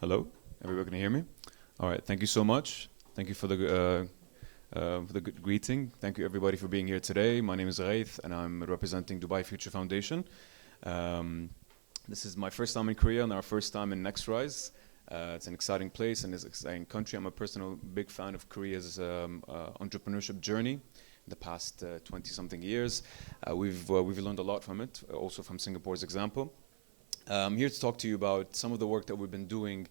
Hello, everybody can hear me? All right, thank you so much. Thank you for the good greeting. Thank you everybody for being here today. My name is Raith and I'm representing Dubai Future Foundation. Um, this is my first time in Korea and our first time in NextRise. It's an exciting place and it's an exciting country. I'm a personal big fan of Korea's entrepreneurship journey the past 20-something years. We've learned a lot from it, also from Singapore's example. I'm here to talk to you about some of the work that we've been doing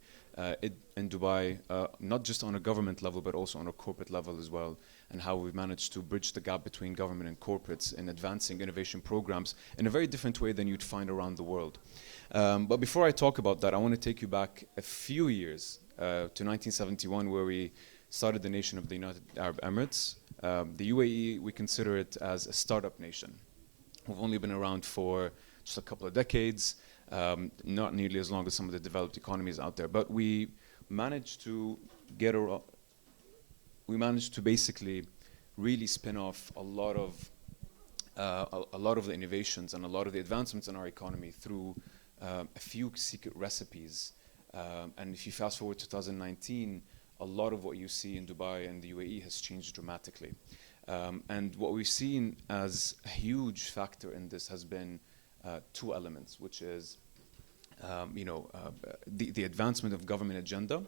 in Dubai, not just on a government level, but also on a corporate level as well, and how we've managed to bridge the gap between government and corporates in advancing innovation programs in a very different way than you'd find around the world. But before I talk about that, I want to take you back a few years to 1971, where we started the nation of the United Arab Emirates. The UAE, we consider it as a startup nation. We've only been around for just a couple of decades. Not nearly as long as some of the developed economies out there, but we managed to basically really spin off a lot of the innovations and a lot of the advancements in our economy through a few secret recipes. And if you fast forward to 2019, a lot of what you see in Dubai and the UAE has changed dramatically. And what we've seen as a huge factor in this has been two elements, which is the advancement of government agenda,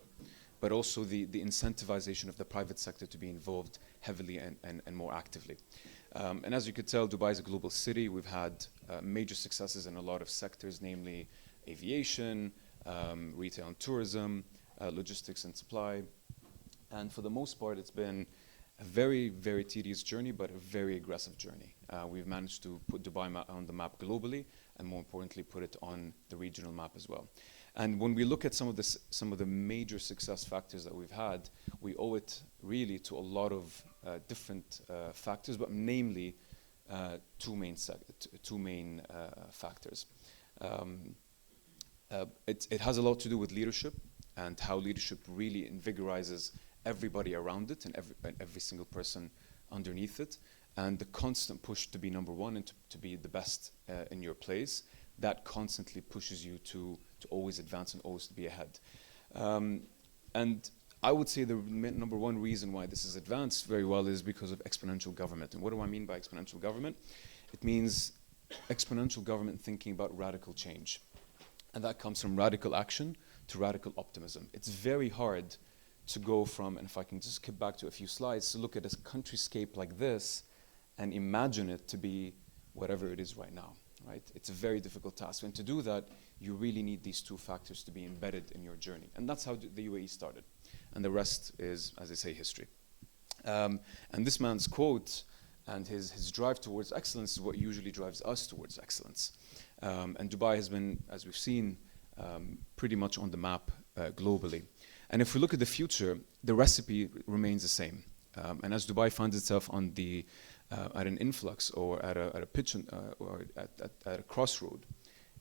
but also the incentivization of the private sector to be involved heavily and more actively. And as you could tell, Dubai is a global city. We've had major successes in a lot of sectors, namely aviation, retail and tourism, logistics and supply. And for the most part, it's been a very, very tedious journey, but a very aggressive journey. We've managed to put Dubai on the map globally, and more importantly, put it on the regional map as well. And when we look at some of the major success factors that we've had, we owe it really to a lot of different factors, but namely two main factors. It has a lot to do with leadership and how leadership really invigorizes everybody around it and every single person underneath it, and the constant push to be number one and to be the best in your place. That constantly pushes you to always advance and always to be ahead. And I would say the number one reason why this is advanced very well is because of exponential government. And what do I mean by exponential government? It means exponential government thinking about radical change. And that comes from radical action to radical optimism. It's very hard to go from, and if I can just skip back to a few slides, to look at a countryscape like this and imagine it to be whatever it is right now, right? It's a very difficult task. And to do that, you really need these two factors to be embedded in your journey. And that's how the UAE started. And the rest is, as I say, history. And this man's quote and his drive towards excellence is what usually drives us towards excellence. And Dubai has been, as we've seen, pretty much on the map globally. And if we look at the future, the recipe remains the same. And as Dubai finds itself on at an influx or at a pitch or at a crossroad,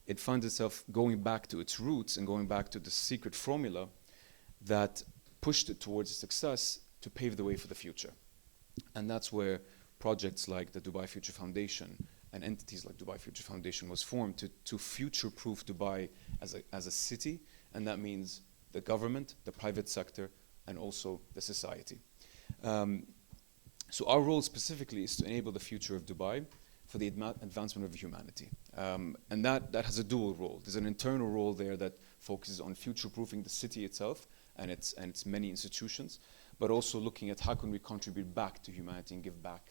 it finds itself going back to its roots and going back to the secret formula that pushed it towards success to pave the way for the future. And that's where projects like the Dubai Future Foundation and entities like Dubai Future Foundation was formed to future-proof Dubai as a city, and that means the government, the private sector, and also the society. So our role specifically is to enable the future of Dubai for the advancement of humanity. And that has a dual role. There's an internal role there that focuses on future-proofing the city itself and its many institutions, but also looking at how can we contribute back to humanity and give back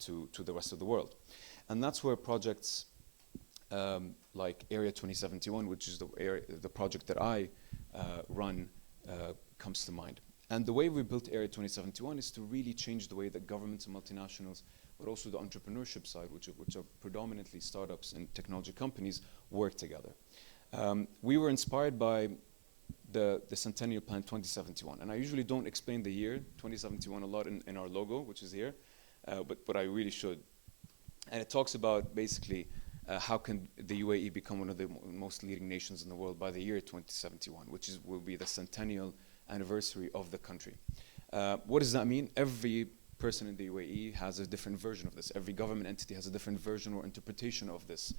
to the rest of the world. And that's where projects like Area 2071, which is the project that I run, comes to mind. And the way we built Area 2071 is to really change the way that governments and multinationals, but also the entrepreneurship side, which are predominantly startups and technology companies, work together. We were inspired by the Centennial Plan 2071. And I usually don't explain the year 2071 a lot in our logo, which is here, but I really should. And it talks about basically how can the UAE become one of the most leading nations in the world by the year 2071, which will be the centennial anniversary of the country. What does that mean? Every person in the UAE has a different version of this. Every government entity has a different version or interpretation of this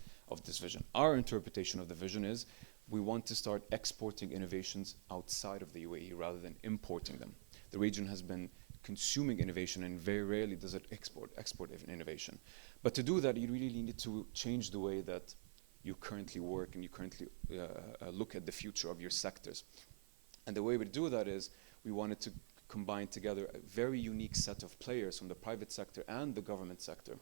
vision. Our interpretation of the vision is we want to start exporting innovations outside of the UAE rather than importing them. The region has been consuming innovation and very rarely does it export innovation. But to do that, you really need to change the way that you currently work and you currently look at the future of your sectors. And the way we do that is we wanted to combine together a very unique set of players from the private sector and the government sector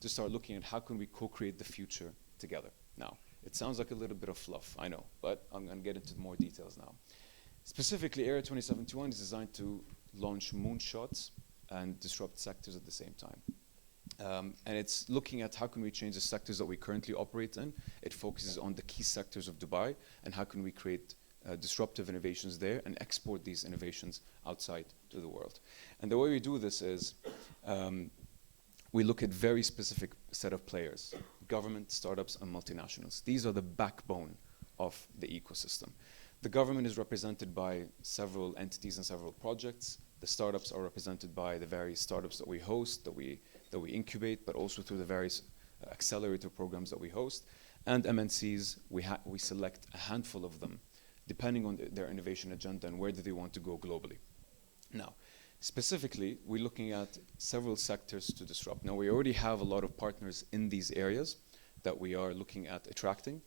to start looking at how can we co-create the future together. Now, it sounds like a little bit of fluff, I know, but I'm going to get into more details now. Specifically, Area 2071 is designed to launch moonshots and disrupt sectors at the same time. And it's looking at how can we change the sectors that we currently operate in. It focuses on the key sectors of Dubai and how can we create disruptive innovations there and export these innovations outside to the world. And the way we do this is we look at very specific set of players, government, startups, and multinationals. These are the backbone of the ecosystem. The government is represented by several entities and several projects. The startups are represented by the various startups that we host, that we incubate, but also through the various accelerator programs that we host. And MNCs, we select a handful of them, depending on their innovation agenda and where do they want to go globally. Now, specifically, we're looking at several sectors to disrupt. Now, we already have a lot of partners in these areas that we are looking at attracting.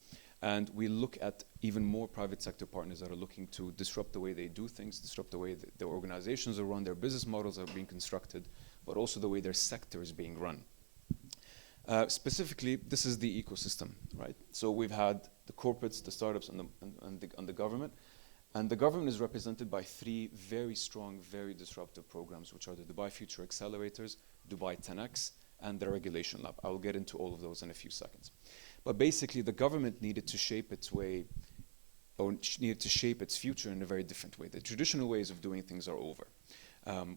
And we look at even more private sector partners that are looking to disrupt the way they do things, disrupt the way their organizations are run, their business models are being constructed, but also the way their sector is being run. Specifically, this is the ecosystem, right? So we've had the corporates, the startups, and the government. And the government is represented by three very strong, very disruptive programs, which are the Dubai Future Accelerators, Dubai 10X, and the Regulation Lab. I will get into all of those in a few seconds. But basically, the government needed to shape its way, or needed to shape its future in a very different way. The traditional ways of doing things are over.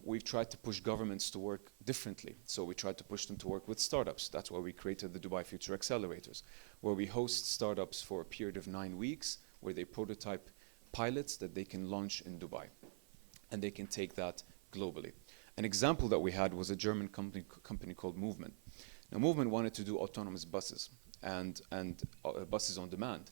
We've tried to push governments to work differently. So we tried to push them to work with startups. That's why we created the Dubai Future Accelerators, where we host startups for a period of 9 weeks, where they prototype pilots that they can launch in Dubai. And they can take that globally. An example that we had was a German company called Movement. Now, Movement wanted to do autonomous buses and buses on demand.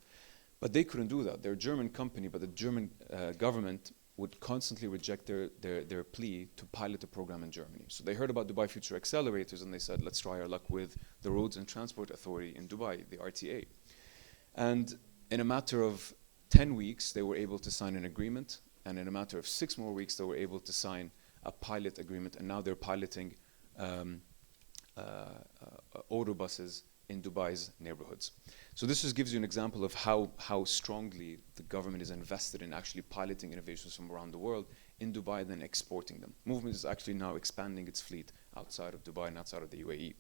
But they couldn't do that. They're a German company, but the German government would constantly reject their plea to pilot a program in Germany. So they heard about Dubai Future Accelerators and they said, let's try our luck with the Roads and Transport Authority in Dubai, the RTA. And in a matter of 10 weeks, they were able to sign an agreement. And in a matter of 6 more weeks, they were able to sign a pilot agreement. And now they're piloting autobuses in Dubai's neighborhoods. So this just gives you an example of how strongly the government is invested in actually piloting innovations from around the world in Dubai, then exporting them. Movement is actually now expanding its fleet outside of Dubai and outside of the UAE.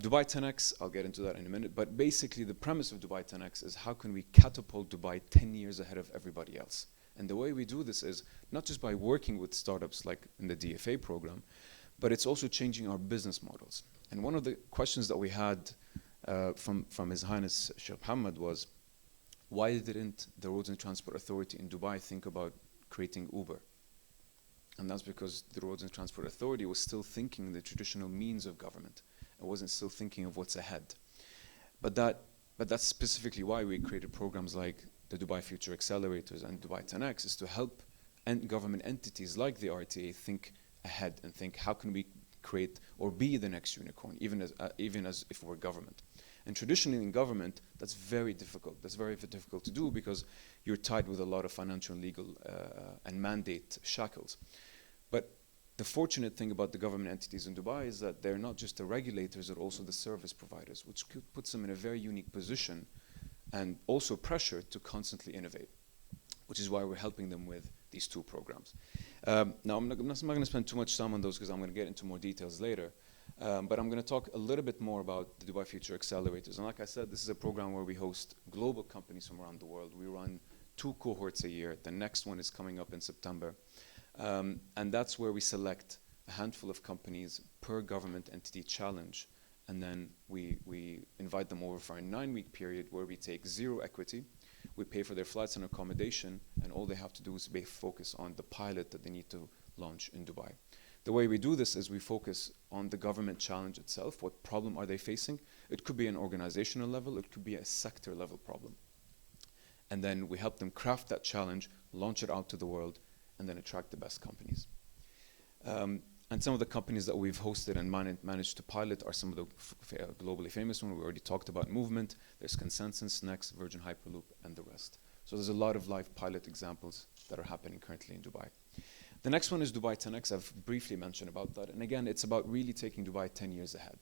Dubai 10X, I'll get into that in a minute, but basically the premise of Dubai 10X is how can we catapult Dubai 10 years ahead of everybody else? And the way we do this is not just by working with startups like in the DFA program, but it's also changing our business models. And one of the questions that we had from His Highness Sheikh Mohammed was, why didn't the Roads and Transport Authority in Dubai think about creating Uber? And that's because the Roads and Transport Authority was still thinking in the traditional means of government. It wasn't still thinking of what's ahead. But that's specifically why we created programs like the Dubai Future Accelerators and Dubai 10X, is to help government entities like the RTA think ahead and think, how can we create or be the next unicorn, even as if we're government. And traditionally in government, that's very difficult. That's very difficult to do because you're tied with a lot of financial, legal, and mandate shackles. But the fortunate thing about the government entities in Dubai is that they're not just the regulators, they're also the service providers, which puts them in a very unique position and also pressure to constantly innovate, which is why we're helping them with these 2 programs. Now, I'm not going to spend too much time on those because I'm going to get into more details later. But I'm going to talk a little bit more about the Dubai Future Accelerators. And like I said, this is a program where we host global companies from around the world. We run 2 cohorts a year. The next one is coming up in September. And that's where we select a handful of companies per government entity challenge. And then we invite them over for a 9-week period where we take 0 equity. We pay for their flights and accommodation, and all they have to do is focus on the pilot that they need to launch in Dubai. The way we do this is we focus on the government challenge itself. What problem are they facing? It could be an organizational level, it could be a sector level problem. And then we help them craft that challenge, launch it out to the world, and then attract the best companies. And some of the companies that we've hosted and managed to pilot are some of the globally famous ones. We already talked about Movement. There's Consensus, Next, Virgin Hyperloop, and the rest. So there's a lot of live pilot examples that are happening currently in Dubai. The next one is Dubai 10X. I've briefly mentioned about that. And again, it's about really taking Dubai 10 years ahead.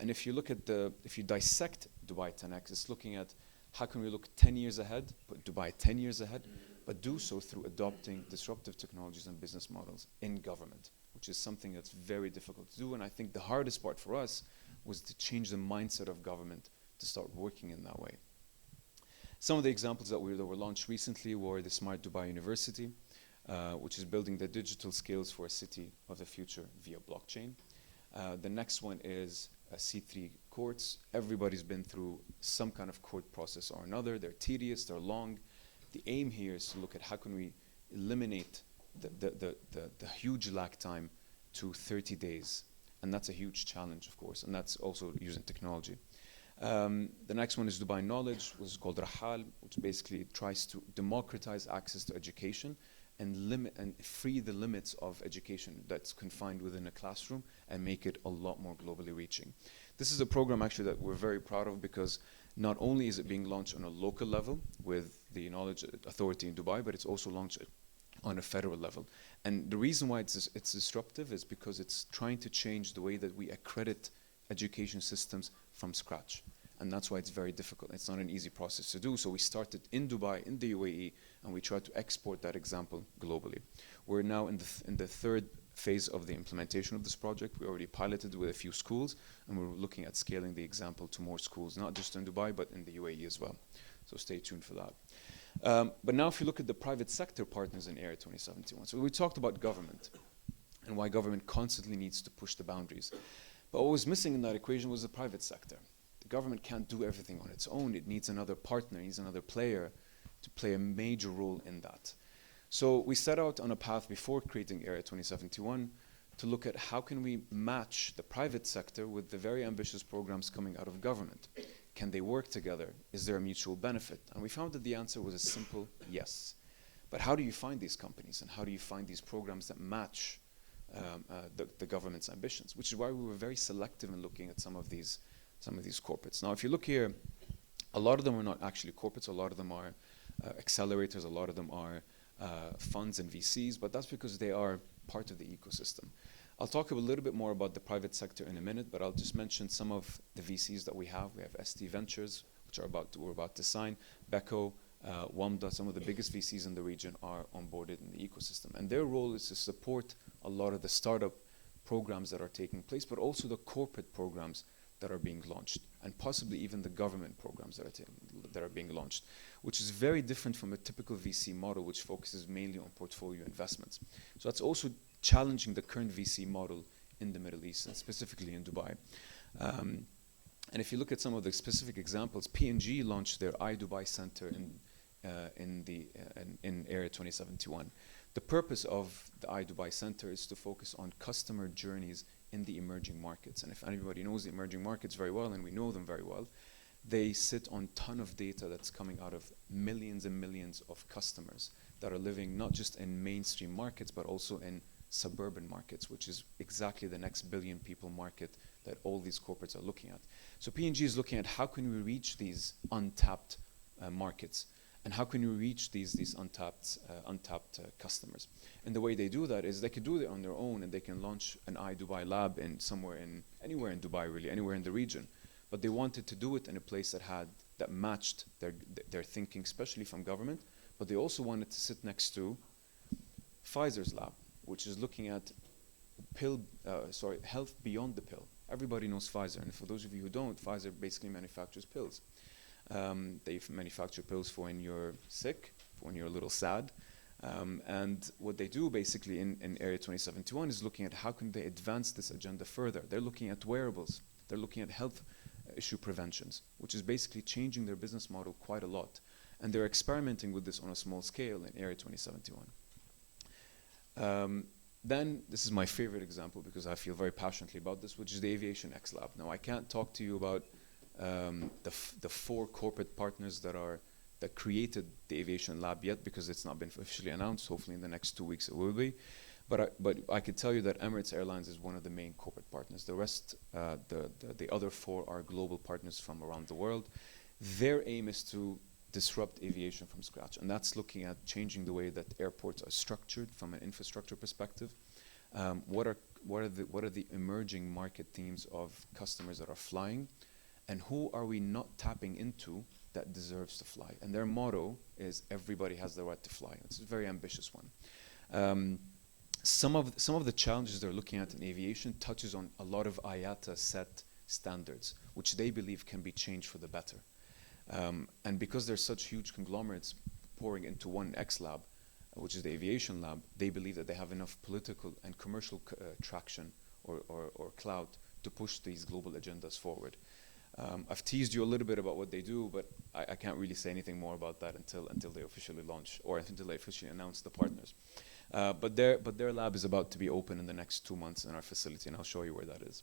And if you look at if you dissect Dubai 10X, it's looking at how can we look 10 years ahead, put Dubai 10 years ahead, but do so through adopting disruptive technologies and business models in government, which is something that's very difficult to do. And I think the hardest part for us was to change the mindset of government to start working in that way. Some of the examples that were launched recently were the Smart Dubai University, which is building the digital skills for a city of the future via blockchain. The next one is C3 courts. Everybody's been through some kind of court process or another. They're tedious, they're long. The aim here is to look at how can we eliminate the huge lag time to 30 days. And that's a huge challenge, of course, and that's also using technology. The next one is Dubai Knowledge, which is called Rahal, which basically tries to democratize access to education and free the limits of education that's confined within a classroom and make it a lot more globally reaching. This is a program actually that we're very proud of because not only is it being launched on a local level with the Knowledge Authority in Dubai, but it's also launched on a federal level. And the reason why it's disruptive is because it's trying to change the way that we accredit education systems from scratch. And that's why it's very difficult. It's not an easy process to do. So we started in Dubai, in the UAE, and we tried to export that example globally. We're now in the third phase of the implementation of this project. We already piloted with a few schools, and we're looking at scaling the example to more schools, not just in Dubai, but in the UAE as well. So stay tuned for that. But now if you look at the private sector partners in Area 2071, so we talked about government and why government constantly needs to push the boundaries. But what was missing in that equation was the private sector. The government can't do everything on its own. It needs another partner, it needs another player to play a major role in that. So we set out on a path before creating Area 2071 to look at how can we match the private sector with the very ambitious programs coming out of government. Can they work together? Is there a mutual benefit? And we found that the answer was a simple yes. But how do you find these companies and how do you find these programs that match the government's ambitions? Which is why we were very selective in looking at some of these corporates. Now, if you look here, a lot of them are not actually corporates. A lot of them are accelerators. A lot of them are funds and VCs, but that's because they are part of the ecosystem. I'll talk a little bit more about the private sector in a minute, but I'll just mention some of the VCs that we have. We have ST Ventures, which we're about to sign, Beko, WAMDA. Some of the biggest VCs in the region are onboarded in the ecosystem. And their role is to support a lot of the startup programs that are taking place, but also the corporate programs that are being launched, and possibly even the government programs that are being launched, which is very different from a typical VC model, which focuses mainly on portfolio investments. So that's also challenging the current VC model in the Middle East, and specifically in Dubai. And if you look at some of the specific examples, P&G launched their iDubai Center in Area 2071. The purpose of the iDubai Center is to focus on customer journeys in the emerging markets. And if anybody knows the emerging markets very well, and we know them very well, they sit on a ton of data that's coming out of millions and millions of customers that are living not just in mainstream markets, but also in suburban markets, which is exactly the next billion people market that all these corporates are looking at. So P&G is looking at how can we reach these untapped markets, and how can we reach these untapped customers. And the way they do that is they could do it on their own, and they can launch an iDubai lab anywhere in Dubai, really, anywhere in the region. But they wanted to do it in a place that matched their thinking, especially from government. But they also wanted to sit next to Pfizer's lab, which is looking at health beyond the pill. Everybody knows Pfizer, and for those of you who don't, Pfizer basically manufactures pills. They manufacture pills for when you're sick, for when you're a little sad. And what they do basically in Area 2071 is looking at how can they advance this agenda further. They're looking at wearables. They're looking at health issue preventions, which is basically changing their business model quite a lot. And they're experimenting with this on a small scale in Area 2071. Then, this is my favorite example because I feel very passionately about this, which is the Aviation X Lab. Now, I can't talk to you about the 4 corporate partners that are that created the aviation lab yet, because it's not been officially announced. Hopefully in the next 2 weeks it will be. But I could tell you that Emirates Airlines is one of the main corporate partners. The rest, the other 4 are global partners from around the world. Their aim is to disrupt aviation from scratch, and that's looking at changing the way that airports are structured from an infrastructure perspective. What are the emerging market themes of customers that are flying, and who are we not tapping into that deserves to fly? And their motto is everybody has the right to fly. It's a very ambitious one. Some of the challenges they're looking at in aviation touches on a lot of IATA set standards, which they believe can be changed for the better. And because there's such huge conglomerates pouring into one X lab, which is the aviation lab, they believe that they have enough political and commercial traction or clout to push these global agendas forward. I've teased you a little bit about what they do, but I can't really say anything more about that until they officially launch, or until they officially announce the partners. But their lab is about to be open in the next 2 months in our facility, and I'll show you where that is.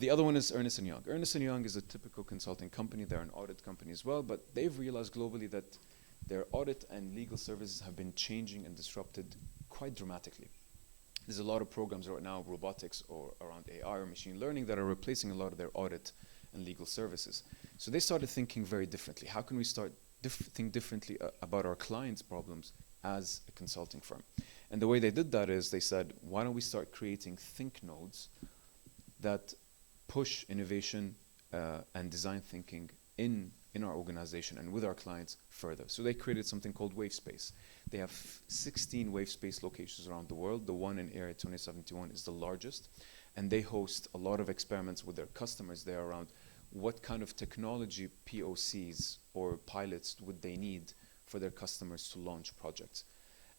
The other one is Ernst & Young. Ernst & Young is a typical consulting company. They're an audit company as well, but they've realized globally that their audit and legal services have been changing and disrupted quite dramatically. There's a lot of programs right now, robotics or around AI or machine learning, that are replacing a lot of their audit and legal services. So they started thinking very differently. How can we start think differently about our clients' problems as a consulting firm? And the way they did that is they said, why don't we start creating think nodes that push innovation and design thinking in our organization and with our clients further. So they created something called WaveSpace. They have 16 WaveSpace locations around the world. The one in Area 2071 is the largest, and they host a lot of experiments with their customers there around what kind of technology POCs or pilots would they need for their customers to launch projects.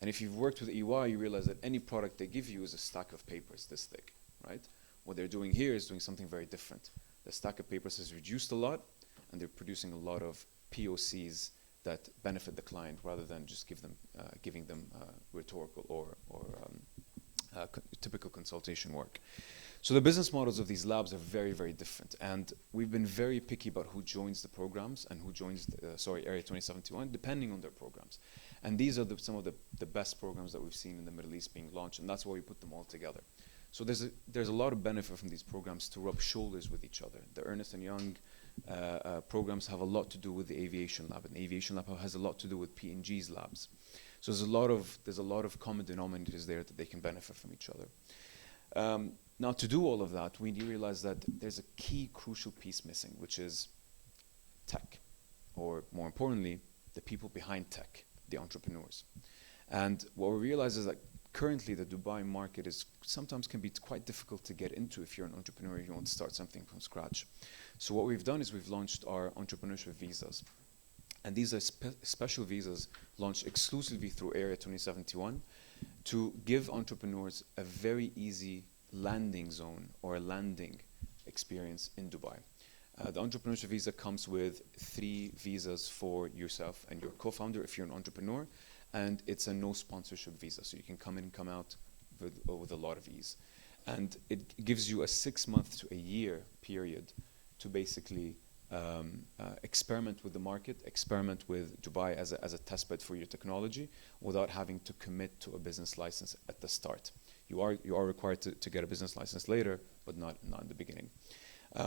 And if you've worked with EY, you realize that any product they give you is a stack of papers this thick, right? What they're doing here is doing something very different. The stack of papers has reduced a lot, and they're producing a lot of POCs that benefit the client rather than just giving them rhetorical or typical consultation work. So the business models of these labs are very, very different, and we've been very picky about who joins the programs and who joins Area 2071, depending on their programs. And these are some of the best programs that we've seen in the Middle East being launched, and that's why we put them all together. So there's a lot of benefit from these programs to rub shoulders with each other. The Ernst & Young programs have a lot to do with the aviation lab, and the aviation lab has a lot to do with P&G's labs. So there's a lot of common denominators there that they can benefit from each other. Now, to do all of that, we realize that there's a key crucial piece missing, which is tech, or more importantly, the people behind tech, the entrepreneurs. And what we realize is that currently the Dubai market sometimes can be quite difficult to get into if you're an entrepreneur, if you want to start something from scratch. So what we've done is we've launched our entrepreneurship visas. And these are special visas launched exclusively through Area 2071 to give entrepreneurs a very easy landing zone or a landing experience in Dubai. The entrepreneurship visa comes with 3 visas for yourself and your co-founder if you're an entrepreneur, and it's a no sponsorship visa, so you can come in and come out with a lot of ease. And it gives you a 6-month to a year period to basically experiment with the market, experiment with Dubai as a test bed for your technology without having to commit to a business license at the start. You are required to get a business license later, but not in the beginning.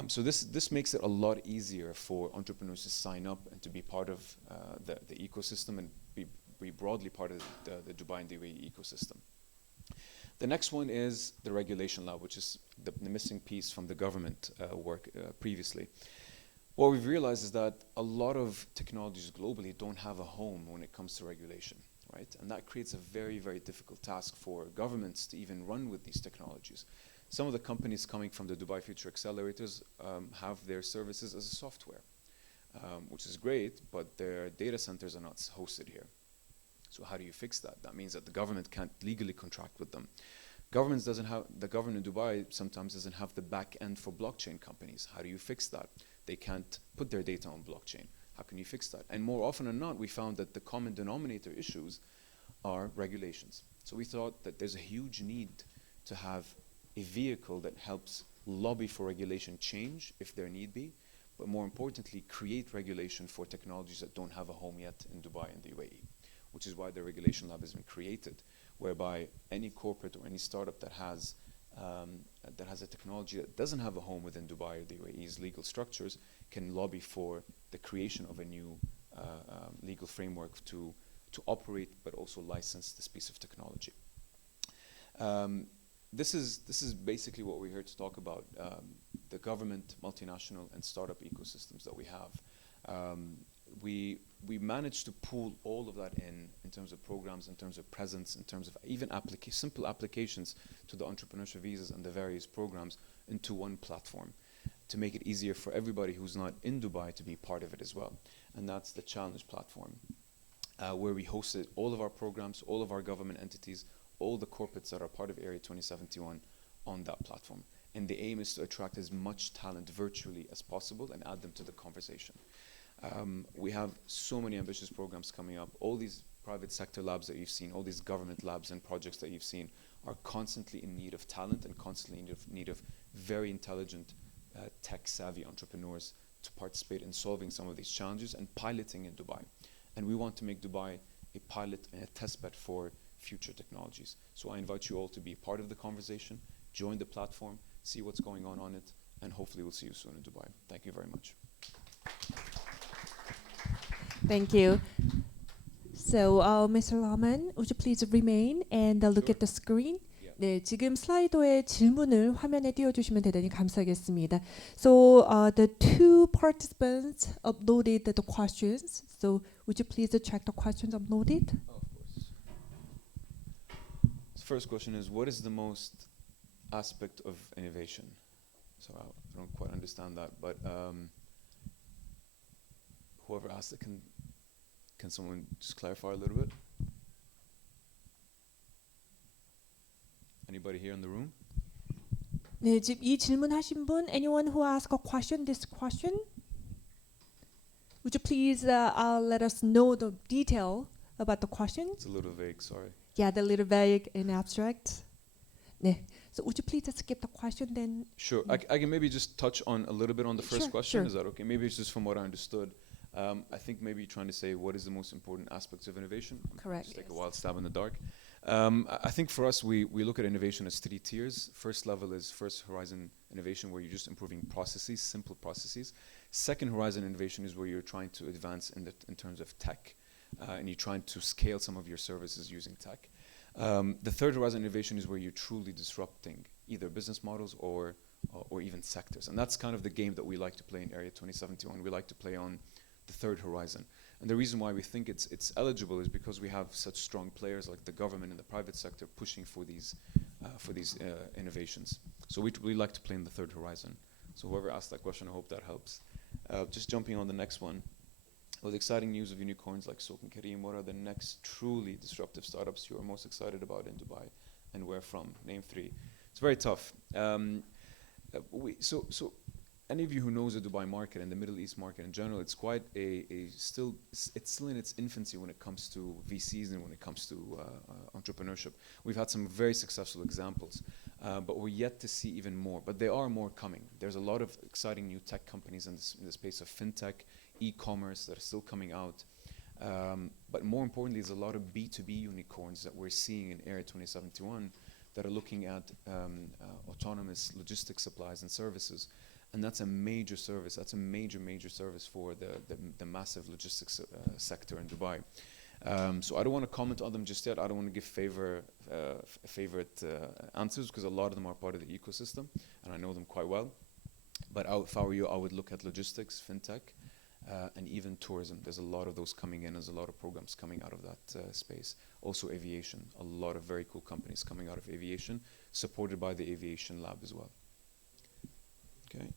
So this makes it a lot easier for entrepreneurs to sign up and to be part of the ecosystem and be broadly part of the Dubai and the UAE ecosystem. The next one is the regulation lab, which is the missing piece from the government work previously. What we've realized is that a lot of technologies globally don't have a home when it comes to regulation, right? And that creates a very, very difficult task for governments to even run with these technologies. Some of the companies coming from the Dubai Future Accelerators have their services as a software, which is great, but their data centers are not hosted here. So how do you fix that? That means that the government can't legally contract with them. The government in Dubai sometimes doesn't have the back end for blockchain companies. How do you fix that? They can't put their data on blockchain. How can you fix that? And more often than not, we found that the common denominator issues are regulations. So we thought that there's a huge need to have a vehicle that helps lobby for regulation change if there need be, but more importantly, create regulation for technologies that don't have a home yet in Dubai and the UAE, which is why the regulation lab has been created, whereby any corporate or any startup that has a technology that doesn't have a home within Dubai or the UAE's legal structures can lobby for the creation of a new legal framework to operate but also license this piece of technology. This is basically what we're here to talk about, the government, multinational and startup ecosystems that we have. We managed to pool all of that in terms of programs, in terms of presence, in terms of even simple applications to the entrepreneurship visas and the various programs into one platform to make it easier for everybody who's not in Dubai to be part of it as well. And that's the Challenge platform, where we hosted all of our programs, all of our government entities, all the corporates that are part of Area 2071 on that platform. And the aim is to attract as much talent virtually as possible and add them to the conversation. We have so many ambitious programs coming up. All these private sector labs that you've seen, all these government labs and projects that you've seen are constantly in need of talent and constantly in need of very intelligent, tech-savvy entrepreneurs to participate in solving some of these challenges and piloting in Dubai. And we want to make Dubai a pilot and a testbed for future technologies. So I invite you all to be part of the conversation, join the platform, see what's going on it, and hopefully we'll see you soon in Dubai. Thank you very much. Thank you. So, Mr. Rahman, would you please remain and look at the screen? 네, 지금 슬라이도의 질문을 화면에 띄워주시면 대단히 감사하겠습니다. So, the two participants uploaded the questions. So, would you please check the questions uploaded? Oh, of course. The first question is, what is the most aspect of innovation? So I don't quite understand that, but whoever asked it, can someone just clarify a little bit? Anybody here in the room? 네, 지금 이 질문하신 분, anyone who asked a question, this question? Would you please let us know the detail about the question? It's a little vague, sorry. Yeah, the little vague and abstract. 네. So would you please skip the question then? Sure. I can maybe just touch on a little bit on the first question. Sure. Is that okay? Maybe it's just from what I understood. I think maybe you're trying to say what is the most important aspects of innovation. Correct. Just take a wild stab in the dark. I think for us, we look at innovation as 3 tiers. First level is first horizon innovation, where you're just improving processes, simple processes. Second horizon innovation is where you're trying to advance in terms of tech, and you're trying to scale some of your services using tech. The third horizon innovation is where you're truly disrupting either business models or even sectors. And that's kind of the game that we like to play in Area 2071. We like to play on the third horizon. And the reason why we think it's eligible is because we have such strong players like the government and the private sector pushing for these innovations. So we like to play in the third horizon. So whoever asked that question, I hope that helps. Just jumping on the next one. With exciting news of unicorns like Souk and Kareem, what are the next truly disruptive startups you are most excited about in Dubai, and where from? Name 3. It's very tough. So any of you who knows the Dubai market and the Middle East market in general, it's quite it's still in its infancy when it comes to VCs and when it comes to entrepreneurship. We've had some very successful examples, but we're yet to see even more. But there are more coming. There's a lot of exciting new tech companies in the space of fintech, e-commerce that are still coming out. But more importantly, there's a lot of B2B unicorns that we're seeing in Area 2071 that are looking at autonomous logistics supplies and services. And that's a major service. That's a major service for the massive logistics sector in Dubai. So I don't want to comment on them just yet. I don't want to give favorite answers, because a lot of them are part of the ecosystem, and I know them quite well. But if I were you, I would look at logistics, fintech, and even tourism. There's a lot of those coming in. There's a lot of programs coming out of that space. Also aviation. A lot of very cool companies coming out of aviation, supported by the aviation lab as well. Okay.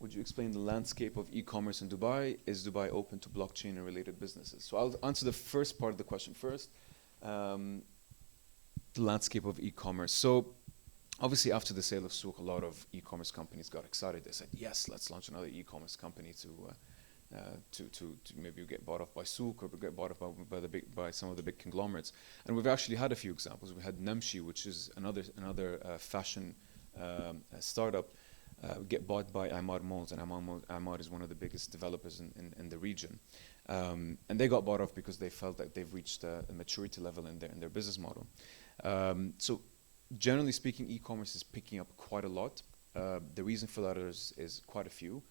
Would you explain the landscape of e-commerce in Dubai? Is Dubai open to blockchain and related businesses? So I'll answer the first part of the question first. The landscape of e-commerce. So obviously after the sale of Souk, a lot of e-commerce companies got excited. They said, yes, let's launch another e-commerce company to maybe get bought off by Souk or get bought off by some of the big conglomerates. And we've actually had a few examples. We had Namshi, which is another fashion a startup get bought by Aymar Malls, and Aymar is one of the biggest developers in the region. And they got bought off because they felt that they've reached a maturity level in their business model. So generally speaking, e-commerce is picking up quite a lot. The reason for that is quite a few.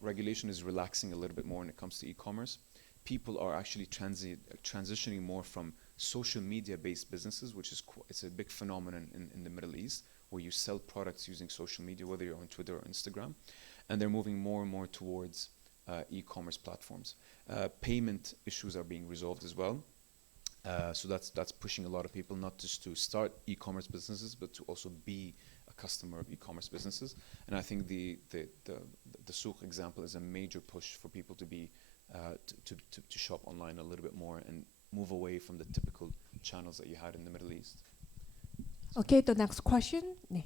Regulation is relaxing a little bit more when it comes to e-commerce. People are actually transitioning more from social media-based businesses, which is it's a big phenomenon in the Middle East, where you sell products using social media, whether you're on Twitter or Instagram, and they're moving more and more towards e-commerce platforms. Payment issues are being resolved as well. So that's pushing a lot of people not just to start e-commerce businesses, but to also be a customer of e-commerce businesses. And I think the Souk example is a major push for people to be to shop online a little bit more and move away from the typical channels that you had in the Middle East. Okay, the next question. 네.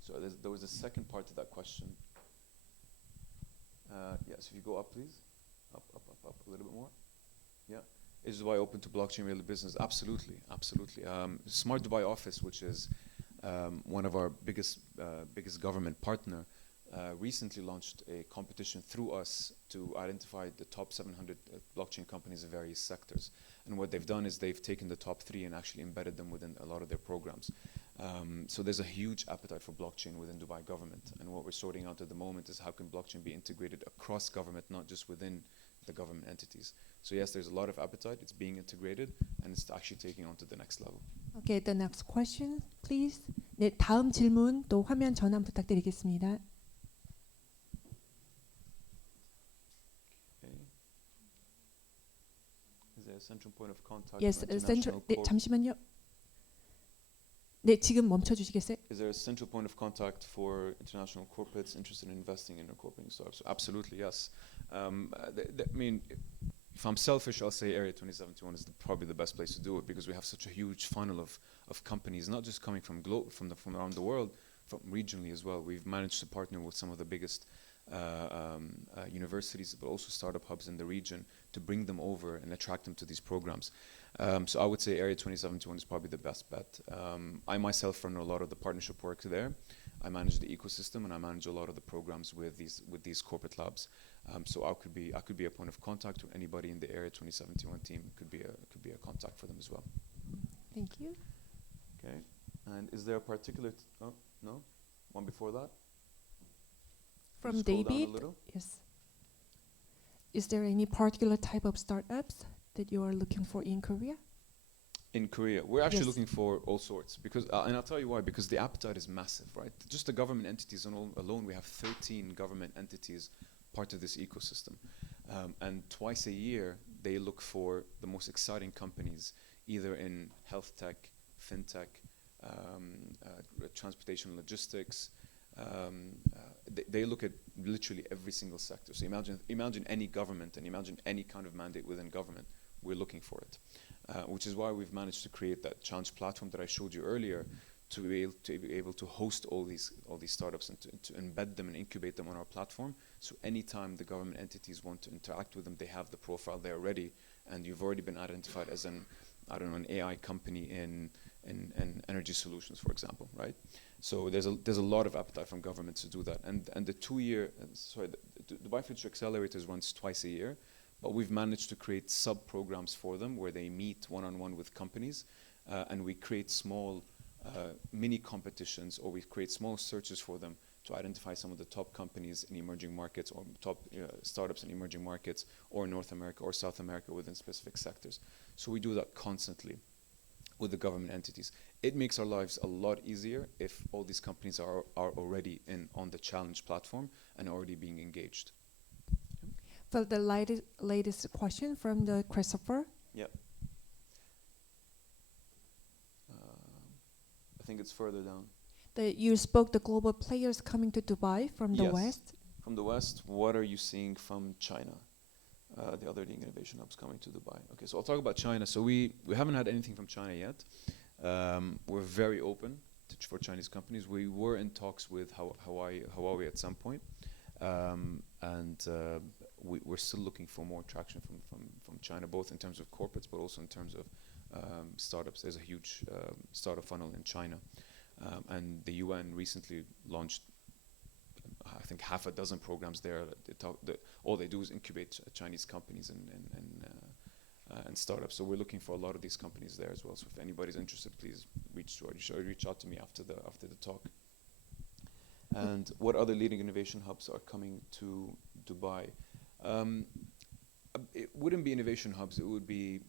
So there was a second part to that question. Yes, if you go up, please. Up a little bit more. Yeah. Is Dubai open to blockchain-related business? Absolutely, absolutely. Smart Dubai Office, which is one of our biggest government partner, recently launched a competition through us to identify the top 700 blockchain companies in various sectors. And what they've done is they've taken the top 3 and actually embedded them within a lot of their programs. So there's a huge appetite for blockchain within Dubai government. And what we're sorting out at the moment is how can blockchain be integrated across government, not just within the government entities. So yes, there's a lot of appetite. It's being integrated, and it's actually taking on to the next level. Okay, the next question, please. 네, 다음 질문 또 화면 전환 부탁드리겠습니다. Okay. Is there a central point of contact? Yes, for central. international 네, 잠시만요. 네, 지금 멈춰 주시겠어요? Is there a central point of contact for international corporates interested in investing in incorporating startups? Absolutely, yes. I mean, if I'm selfish, I'll say Area 2071 is probably the best place to do it, because we have such a huge funnel of companies, not just coming from around the world, from regionally as well. We've managed to partner with some of the biggest universities, but also startup hubs in the region, to bring them over and attract them to these programs. So I would say Area 2071 is probably the best bet. I myself run a lot of the partnership work there. I manage the ecosystem, and I manage a lot of the programs with these corporate labs. So I could be a point of contact, or anybody in the Area 2071 team could be a contact for them as well. Thank you. Okay. And is there a particular? Oh no, one before that. From Scroll down a David. little. Yes. Is there any particular type of startups that you are looking for in Korea? In Korea, we're actually Yes. looking for all sorts, because, and I'll tell you why, because the appetite is massive, right? Just the government entities alone, we have 13 government entities part of this ecosystem. And twice a year, they look for the most exciting companies, either in health tech, fintech, transportation logistics. They look at literally every single sector. So imagine any government, and imagine any kind of mandate within government. We're looking for it. Which is why we've managed to create that challenge platform that I showed you earlier, to be able to host all these startups, and to embed them and incubate them on our platform. So anytime the government entities want to interact with them, they have the profile there ready, and you've already been identified as an AI company in energy solutions, for example, right? So there's a lot of appetite from governments to do that, and the 2-year the Dubai Future Accelerators runs twice a year. But we've managed to create sub-programs for them, where they meet one-on-one with companies, and we create small mini competitions, or we create small searches for them to identify some of the top companies in emerging markets, or top startups in emerging markets, or North America or South America within specific sectors. So we do that constantly with the government entities. It makes our lives a lot easier if all these companies are already on the challenge platform and already being engaged. For the latest question from the Christopher. Yep. I think it's further down. You spoke the global players coming to Dubai from the Yes. West. From the West, what are you seeing from China? The other leading innovation hubs coming to Dubai. Okay, so I'll talk about China. So we haven't had anything from China yet. We're very open for Chinese companies. We were in talks with Huawei at some point. we're still looking for more traction from China, both in terms of corporates, but also in terms of startups. There's a huge startup funnel in China, and the UN recently launched, I think, half a dozen programs there. All they do is incubate Chinese companies and startups. So we're looking for a lot of these companies there as well. So if anybody's interested, please reach out to me after the talk. And what other leading innovation hubs are coming to Dubai? It wouldn't be innovation hubs. It would be.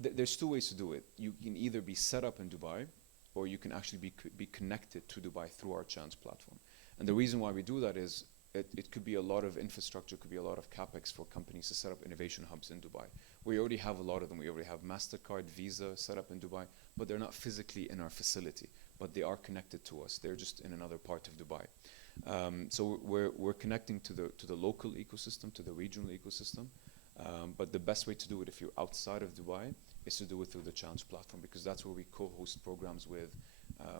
There's two ways to do it. You can either be set up in Dubai, or you can actually be connected to Dubai through our Chance platform. And the reason why we do that is it could be a lot of infrastructure, could be a lot of capex for companies to set up innovation hubs in Dubai. We already have a lot of them. We already have MasterCard, Visa set up in Dubai, but they're not physically in our facility, but they are connected to us. They're just in another part of Dubai. So we're connecting to the local ecosystem, to the regional ecosystem. But the best way to do it if you're outside of Dubai is to do it through the Challenge platform, because that's where we co-host programs with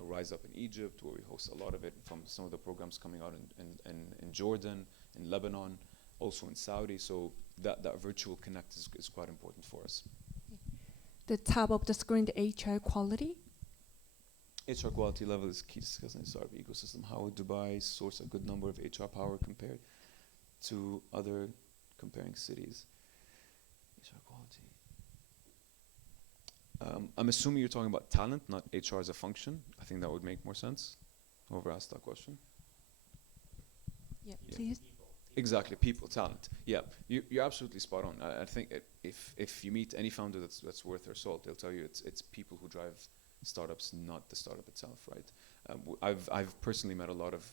Rise Up in Egypt, where we host a lot of it from some of the programs coming out in Jordan, in Lebanon, also in Saudi. So that virtual connect is quite important for us. The top of the screen, the HR quality. HR quality level is key to discussing the startup ecosystem. How would Dubai source a good number of HR power compared to other comparing cities? HR quality. I'm assuming you're talking about talent, not HR as a function. I think that would make more sense. Whoever asked that question. Yeah, please. Exactly, people, talent. Yeah, you're absolutely spot on. I think if you meet any founder that's worth their salt, they'll tell you it's people who drive startups, not the startup itself, right? I've personally met a lot of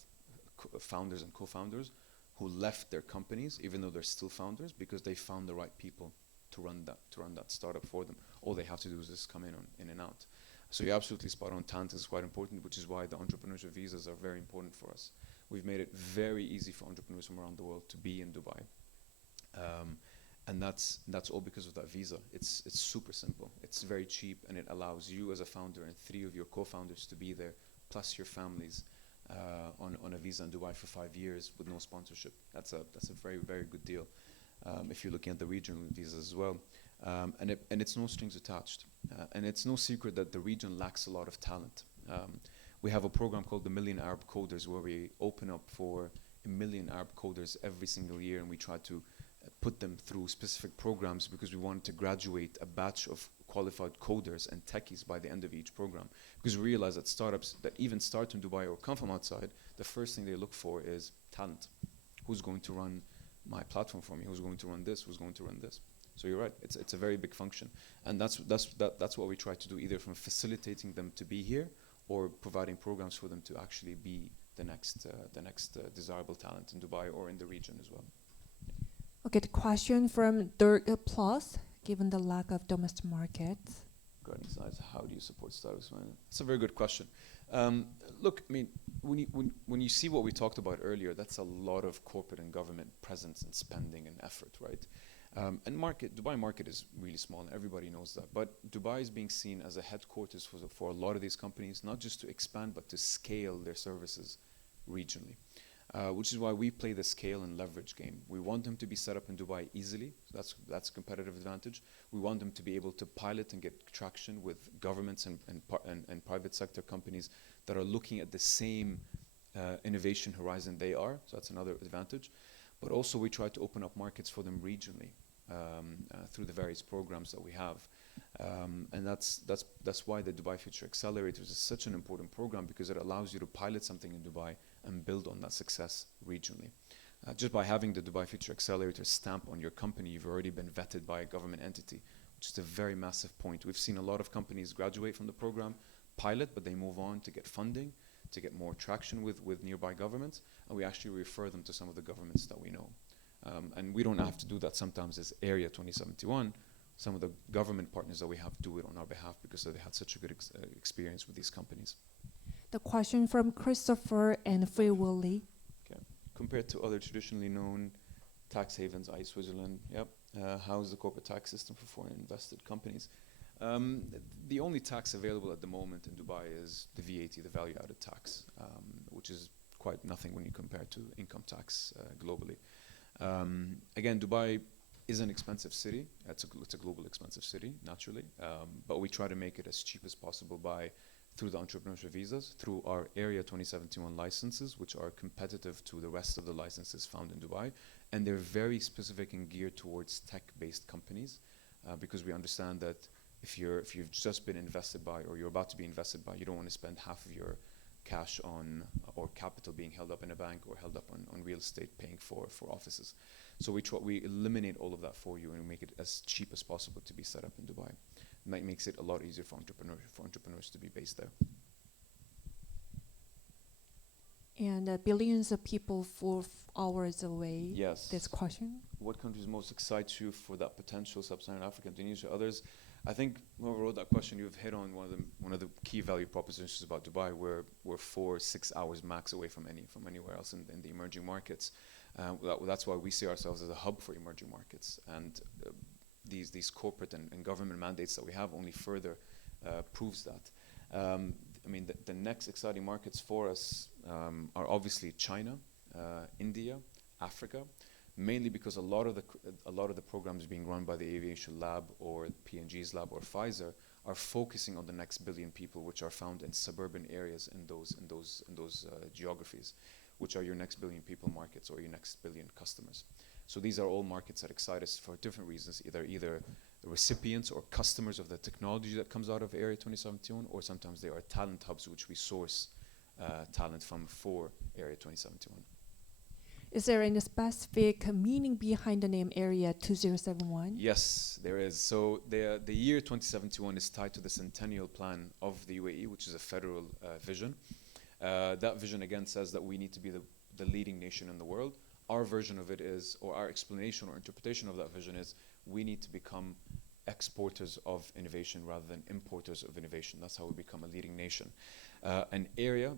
founders and co-founders who left their companies, even though they're still founders, because they found the right people to run that startup for them. All they have to do is just come in and out. So you're absolutely spot on. Talent is quite important, which is why the entrepreneurship visas are very important for us. We've made it very easy for entrepreneurs from around the world to be in Dubai. And that's all because of that visa. It's super simple. It's very cheap, and it allows you as a founder and 3 of your co-founders to be there, plus your families, on a visa in Dubai for 5 years with no sponsorship. That's a very, very good deal. If you're looking at the regional visas as well. And it's no strings attached. And it's no secret that the region lacks a lot of talent. We have a program called the Million Arab Coders, where we open up for 1 million Arab coders every single year, and we try to put them through specific programs because we want to graduate a batch of qualified coders and techies by the end of each program. Because we realize that startups that even start in Dubai or come from outside, the first thing they look for is talent. Who's going to run my platform for me? Who's going to run this? Who's going to run this? So you're right. It's a very big function, and that's what we try to do, either from facilitating them to be here or providing programs for them to actually be the next desirable talent in Dubai or in the region as well. Okay, the question from Dirk Plus, given the lack of domestic markets. Regarding size, how do you support startups? It's a very good question. Look, I mean, when you see what we talked about earlier, that's a lot of corporate and government presence and spending and effort, right? And Dubai market is really small, and everybody knows that. But Dubai is being seen as a headquarters for a lot of these companies, not just to expand, but to scale their services regionally. Which is why we play the scale and leverage game. We want them to be set up in Dubai easily. So that's a competitive advantage. We want them to be able to pilot and get traction with governments and private sector companies that are looking at the same innovation horizon they are. So that's another advantage. But also we try to open up markets for them regionally through the various programs that we have. And that's why the Dubai Future Accelerators is such an important program, because it allows you to pilot something in Dubai and build on that success regionally. Just by having the Dubai Future Accelerator stamp on your company, you've already been vetted by a government entity, which is a very massive point. We've seen a lot of companies graduate from the program, pilot, but they move on to get funding, to get more traction with nearby governments, and we actually refer them to some of the governments that we know. And we don't have to do that sometimes as Area 2071. Some of the government partners that we have do it on our behalf because they had such a good experience with these companies. The question from Christopher and Free Willy. Okay. Compared to other traditionally known tax havens, i.e. Switzerland, yep. How is the corporate tax system for foreign invested companies? The only tax available at the moment in Dubai is the VAT, the value added tax, which is quite nothing when you compare to income tax globally. Again, Dubai is an expensive city. It's a global expensive city, naturally. But we try to make it as cheap as possible through the entrepreneurship visas, through our Area 2071 licenses, which are competitive to the rest of the licenses found in Dubai. And they're very specific and geared towards tech-based companies, because we understand that if you've just been invested by, or you're about to be invested by, you don't want to spend half of your cash on, or capital being held up in a bank or held up on real estate paying for offices. So we eliminate all of that for you and make it as cheap as possible to be set up in Dubai. That makes it a lot easier for entrepreneurs to be based there. And billions of people 4 hours away. Yes. This question. What countries most excite you for that potential? Sub-Saharan Africa, Indonesia, others. I think whoever wrote that question, you've hit on one of the key value propositions about Dubai. We're 4-6 hours max away from anywhere else in the emerging markets. That's why we see ourselves as a hub for emerging markets. And these corporate and government mandates that we have only further proves that. I mean, the next exciting markets for us are obviously China, India, Africa, mainly because a lot of the programs being run by the Aviation Lab or P&G's lab or Pfizer are focusing on the next billion people, which are found in suburban areas in those geographies, which are your next billion people markets or your next billion customers. So these are all markets that excite us for different reasons, either the recipients or customers of the technology that comes out of Area 2071, or sometimes they are talent hubs which we source talent from for Area 2071. Is there any specific meaning behind the name Area 2071? Yes, there is. So the year 2071 is tied to the centennial plan of the UAE, which is a federal vision. That vision again says that we need to be the leading nation in the world. Our version of it is, or our explanation or interpretation of that vision is, we need to become exporters of innovation rather than importers of innovation. That's how we become a leading nation. An area,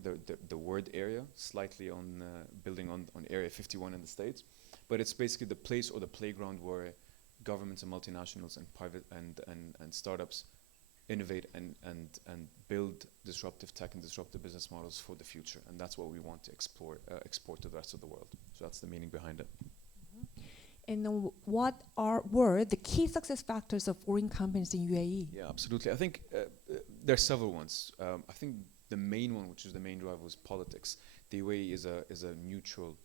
the word area, slightly on building on Area 51 in the States, but it's basically the place or the playground where governments and multinationals and private and startups innovate and build disruptive tech and disruptive business models for the future. And that's what we want to export to the rest of the world. So that's the meaning behind it. And what were the key success factors of foreign companies in UAE? Yeah, absolutely. I think there are several ones. I think the main one, which is the main driver, was politics. The UAE is a neutral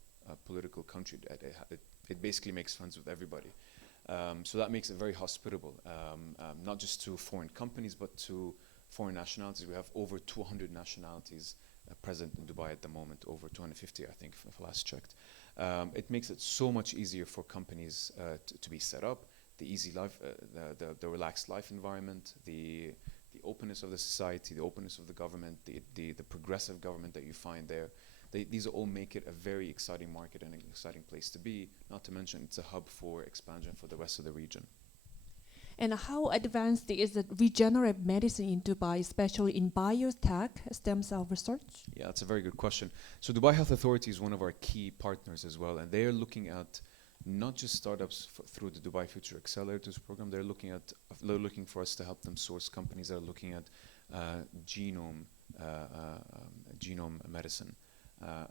political country. It basically makes friends with everybody. So that makes it very hospitable, not just to foreign companies, but to foreign nationalities. We have over 200 nationalities present in Dubai at the moment, over 250, I think, if last checked. It makes it so much easier for companies to be set up, the easy life, the relaxed life environment, the openness of the society, the openness of the government, the progressive government that you find there. These all make it a very exciting market and an exciting place to be, not to mention it's a hub for expansion for the rest of the region. And how advanced is the regenerative medicine in Dubai, especially in biotech stem cell research? Yeah, that's a very good question. So Dubai Health Authority is one of our key partners as well, and they are looking at not just startups through the Dubai Future Accelerators program. They're looking for us to help them source companies that are looking at genome medicine.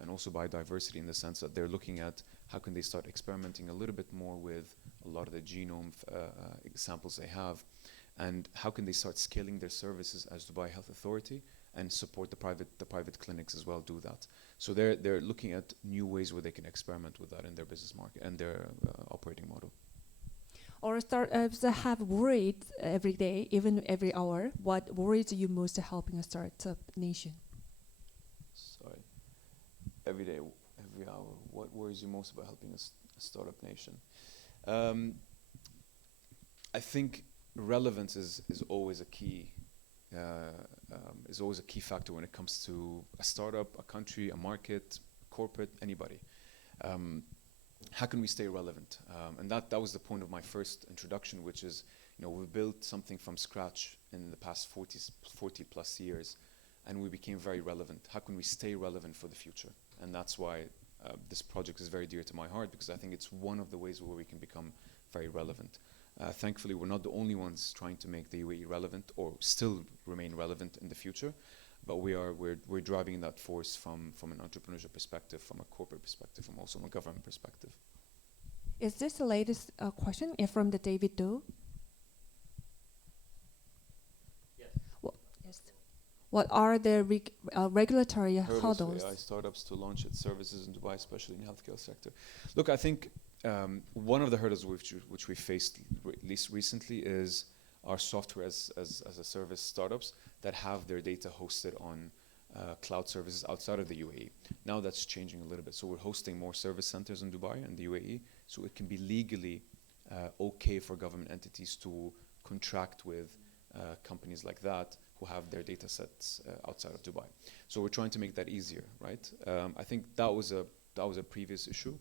And also biodiversity, in the sense that they're looking at how can they start experimenting a little bit more with a lot of the genome samples they have, and how can they start scaling their services as Dubai Health Authority and support the private clinics as well do that. So they're looking at new ways where they can experiment with that in their business market and their operating model. Or startups have worried every day, even every hour. What worries you most helping a startup nation? Sorry. Every day, every hour. What worries you most about helping a startup nation? I think relevance is always a key factor when it comes to a startup, a country, a market, corporate, anybody. How can we stay relevant? And that was the point of my first introduction, which is, we built something from scratch in the past 40 plus years, and we became very relevant. How can we stay relevant for the future? And that's why this project is very dear to my heart, because I think it's one of the ways where we can become very relevant. Thankfully, we're not the only ones trying to make the UAE relevant or still remain relevant in the future. but we're driving that force from an entrepreneurship perspective, from a corporate perspective, from also a government perspective. Is this the latest question from the David Doe? Yes. What are the regulatory hurdles? AI startups to launch its services in Dubai, especially in the healthcare sector. Look, I think one of the hurdles which we faced at least recently is our software as a service startups that have their data hosted on cloud services outside of the UAE. Now that's changing a little bit. So we're hosting more service centers in Dubai and the UAE, so it can be legally okay for government entities to contract with companies like that who have their data sets outside of Dubai. So we're trying to make that easier, right? I think that was a previous issue.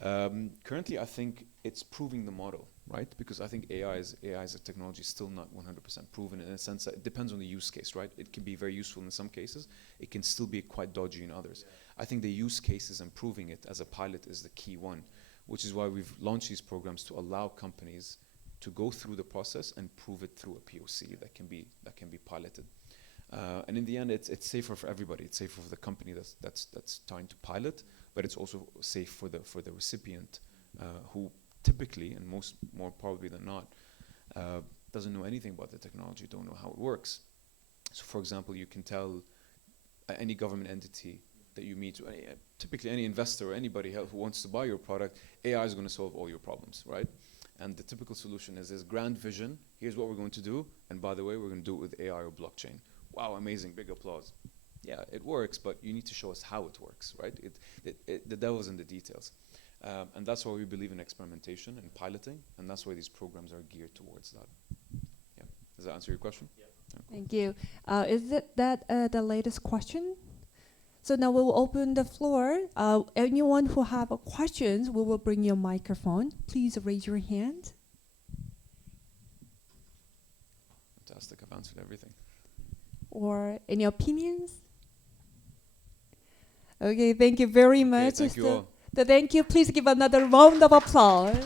Currently, I think it's proving the model, right? Because I think AI as a technology is still not 100% proven in a sense that it depends on the use case, right? It can be very useful in some cases. It can still be quite dodgy in others. I think the use cases and proving it as a pilot is the key one, which is why we've launched these programs to allow companies to go through the process and prove it through a POC that can be piloted. And in the end, it's safer for everybody. It's safer for the company that's trying to pilot, but it's also safe for the recipient, who typically and more probably than not doesn't know anything about the technology, don't know how it works. So, for example, you can tell any government entity that you meet, typically any investor or anybody who wants to buy your product, AI is going to solve all your problems, right? And the typical solution is this grand vision. Here's what we're going to do, and by the way, we're going to do it with AI or blockchain. Wow, amazing, big applause. Yeah, it works, but you need to show us how it works, right? The devil's in the details. And that's why we believe in experimentation and piloting, and that's why these programs are geared towards that. Yeah. Does that answer your question? Yeah. Thank you. Is that the latest question? So now we will open the floor. Anyone who have questions, we will bring you a microphone. Please raise your hand. Fantastic, I've answered everything. Or any opinions? Okay, thank you very much. Okay, thank you all. Thank you. Please give another round of applause.